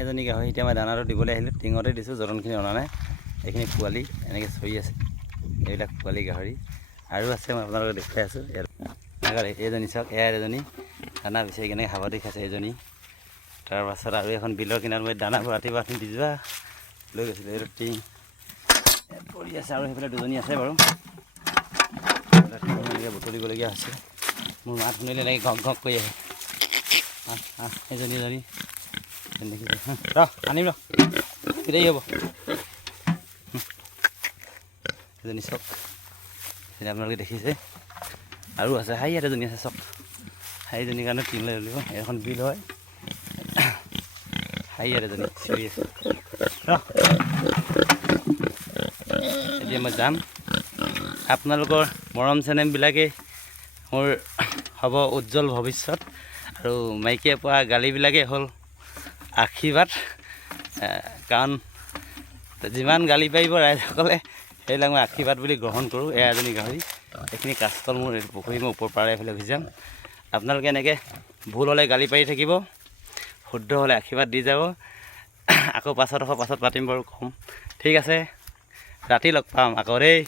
এজনী গাহৰি এতিয়া মই দানাটো দিবলৈ আহিলোঁ, টিঙতে দিছোঁ, জতনখিনি অনা নাই। এইখিনি পোৱালি এনেকৈ চৰি আছে, এইবিলাক পোৱালি গাহৰি আৰু আছে, মই আপোনালোকক দেখুৱাই আছোঁ। এইজনী চাওক, এয়াৰ এজনী দানা বিচাৰি কেনেকৈ হাবাদি খাইছে এজনী। তাৰপাছত আৰু এখন বিলৰ কিনাৰত মই দানাবোৰ ৰাতিপুৱা দি যোৱা লৈ গৈছিলোঁ। এইটো টিং পৰি আছে আৰু সেইফালে দুজনী আছে বাৰু, এনেকৈ বুটলিবলগীয়া হৈছে। মোৰ মাত শুনিলে এনেকৈ ঘক ঘক কৰি আহে। এজনী দেখিছোঁ, আনিম দেৰি হ'ব। এজনী চাওক, এতিয়া আপোনালোকে দেখিছে আৰু আছে, ইয়াত এজনী আছে চাওক। হাইজনীৰ কাৰণে টিং লৈ ল'ব, এখন বিল হয়। ইয়াত এজনী চিঞৰি আছে, এতিয়া মই যাম। আপোনালোকৰ মৰম চেনেহবিলাকেই মোৰ হ'ব উজ্জ্বল ভৱিষ্যত, আৰু মাইকীয়ে পোৱা গালিবিলাকেই হ'ল আশীৰ্বাদ। কাৰণ যিমান গালি পাৰিব ৰাইজসকলে সেইবিলাক মই আশীৰ্বাদ বুলি গ্ৰহণ কৰোঁ। এয়া এজনী গাহৰি, এইখিনি কাচকল মোৰ পুখুৰী মই ওপৰ পাৰে এইফালে গুচি যাম। আপোনালোকে এনেকৈ ভুল হ'লে গালি পাৰি থাকিব, শুদ্ধ হ'লে আশীৰ্বাদ দি যাব। আকৌ পাছত পাতিম বাৰু, কম। ঠিক আছে, ৰাতি লগ পাম আকৌ দেই।